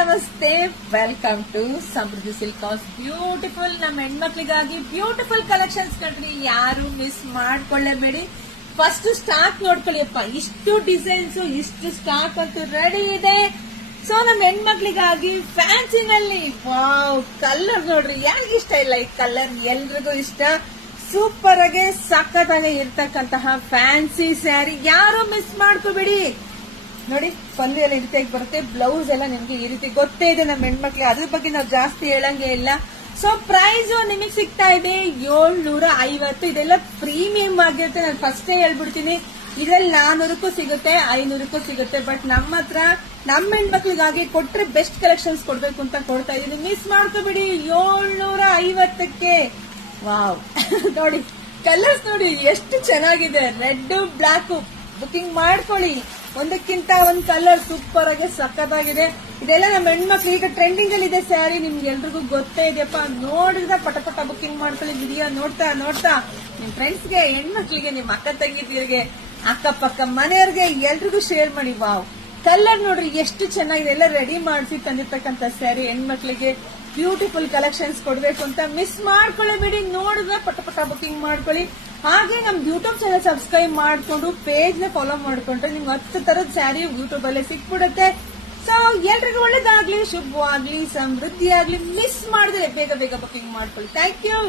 ನಮಸ್ತೆ, welcome to Samruddhi Silk House. Beautiful ನಮ್ಮ ಹೆಣ್ಮಕ್ಳಿಗಾಗಿ ಬ್ಯೂಟಿಫುಲ್ ಕಲೆಕ್ಷನ್ಸ್ ಕಂಡ್ರಿ, ಯಾರು ಮಿಸ್ ಮಾಡ್ಕೊಳ್ಳೇಬೇಡಿ. ಫಸ್ಟ್ ಸ್ಟಾಕ್ ನೋಡ್ಕೊಳ್ಳಿಯಪ್ಪ, ಇಷ್ಟು ಡಿಸೈನ್ಸ್ ಇಷ್ಟು ಸ್ಟಾಕ್ ಅಂತೂ ರೆಡಿ ಇದೆ. ಸೊ ನಮ್ಮ ಹೆಣ್ಮಕ್ಳಿಗಾಗಿ ಫ್ಯಾನ್ಸಿನಲ್ಲಿ ವಾವ್ ಕಲರ್ ನೋಡ್ರಿ, ಯಾರಿಗೆ ಇಷ್ಟ ಇಲ್ಲ ಈ ಕಲರ್? ಎಲ್ರಿಗೂ ಇಷ್ಟ. ಸೂಪರ್ ಆಗಿ ಸಖತ್ತಾಗಿ ಇರ್ತಕ್ಕಂತಹ ಫ್ಯಾನ್ಸಿ ಸ್ಯಾರಿ ಯಾರು ಮಿಸ್ ಮಾಡ್ಕೋಬೇಡಿ. ನೋಡಿ, ಪಲ್ಲೆಲ್ಲ ಈ ರೀತಿಯಾಗಿ ಬರುತ್ತೆ, ಬ್ಲೌಸ್ ಎಲ್ಲ ನಿಮ್ಗೆ ಈ ರೀತಿ ಗೊತ್ತೇ ಇದೆ ನಮ್ಮ ಹೆಣ್ಮಕ್ಳಿಗೆ, ಅದ್ರ ಬಗ್ಗೆ ನಾವು ಜಾಸ್ತಿ ಹೇಳಂಗೆ ಇಲ್ಲ. ಸೊ ಪ್ರೈಸ್ ನಿಮಗೆ ಸಿಗ್ತಾ ಇದೆ 750. ಇದೆಲ್ಲ ಪ್ರೀಮಿಯಂ ಆಗಿರುತ್ತೆ, ನಾನು ಫಸ್ಟೇ ಹೇಳ್ಬಿಡ್ತೀನಿ. ಇದ್ರಲ್ಲಿ 400ಕ್ಕೂ ಸಿಗುತ್ತೆ, 500ಕ್ಕೂ ಸಿಗುತ್ತೆ. ಬಟ್ ನಮ್ಮ ಹತ್ರ ನಮ್ಮ ಹೆಣ್ಮಕ್ಳಿಗಾಗಿ ಕೊಟ್ರೆ ಬೆಸ್ಟ್ ಕಲೆಕ್ಷನ್ಸ್ ಕೊಡ್ಬೇಕು ಅಂತ ಕೊಡ್ತಾ ಇದೀನಿ. ಮಿಸ್ ಮಾಡ್ಕೋಬೇಡಿ, 750ಕ್ಕೆ. ವಾವ್ ನೋಡಿ, ಕಲರ್ಸ್ ನೋಡಿ ಎಷ್ಟು ಚೆನ್ನಾಗಿದೆ, ರೆಡ್ ಬ್ಲಾಕ್. ಬುಕಿಂಗ್ ಮಾಡ್ಕೊಳ್ಳಿ, ಒಂದಕ್ಕಿಂತ ಒಂದ್ ಕಲರ್ ಸೂಪರ್ ಆಗಿ ಸಖತ್ತಾಗಿದೆ. ಇದೆಲ್ಲ ನಮ್ಮ ಹೆಣ್ಮಕ್ಳು ಈಗ ಟ್ರೆಂಡಿಂಗ್ ಅಲ್ಲಿ ಇದೆ ಸ್ಯಾರಿ, ನಿಮ್ಗೆ ಎಲ್ರಿಗೂ ಗೊತ್ತೇ ಇದೆಯಪ್ಪ. ನೋಡಿದ್ರೆ ಪಟ ಬುಕಿಂಗ್ ಮಾಡ್ಕೊಳ್ಳಿ. ವಿಡಿಯೋ ನೋಡ್ತಾ ನೋಡ್ತಾ ನಿಮ್ ಫ್ರೆಂಡ್ಸ್ಗೆ, ಹೆಣ್ಮಕ್ಳಿಗೆ, ನಿಮ್ ಅಕ್ಕ ತಂಗಿದಿರಿಗೆ, ಅಕ್ಕಪಕ್ಕ ಮನೆಯವ್ರಿಗೆ ಎಲ್ರಿಗೂ ಶೇರ್ ಮಾಡಿ. ವಾವ್ ಕಲರ್ ನೋಡ್ರಿ ಎಷ್ಟು ಚೆನ್ನಾಗಿದೆ. ಎಲ್ಲ ರೆಡಿ ಮಾಡಿಸಿ ತಂದಿರ್ತಕ್ಕಂಥ ಸ್ಯಾರಿ, ಹೆಣ್ಮಕ್ಳಿಗೆ ಬ್ಯೂಟಿಫುಲ್ ಕಲೆಕ್ಷನ್ಸ್ ಕೊಡ್ಬೇಕು ಅಂತ ಮಿಸ್ ಮಾಡ್ಕೊಳ್ಳೇಬೇಡಿ. ನೋಡಿದ್ರೆ ಪಟ ಬುಕಿಂಗ್ ಮಾಡ್ಕೊಳ್ಳಿ. ಹಾಗೆ ನಮ್ ಯೂಟ್ಯೂಬ್ ಚಾನಲ್ ಸಬ್ಸ್ಕ್ರೈಬ್ ಮಾಡ್ಕೊಂಡು ಪೇಜ್ ನ ಫಾಲೋ ಮಾಡ್ಕೊಂಡ್ರೆ ನಿಮ್ಗೆ 10 ತರದ ಸ್ಯಾರಿ ಯೂಟ್ಯೂಬ್ ಅಲ್ಲೇ ಸಿಕ್ಬಿಡುತ್ತೆ. ಸೊ ಎಲ್ರಿಗೂ ಒಳ್ಳೇದಾಗ್ಲಿ, ಶುಭವಾಗ್ಲಿ, ಸಮೃದ್ಧಿ ಆಗ್ಲಿ. ಮಿಸ್ ಮಾಡಿದ್ರೆ ಬೇಗ ಬುಕಿಂಗ್ ಮಾಡ್ಕೊಳ್ಳಿ. Thank you.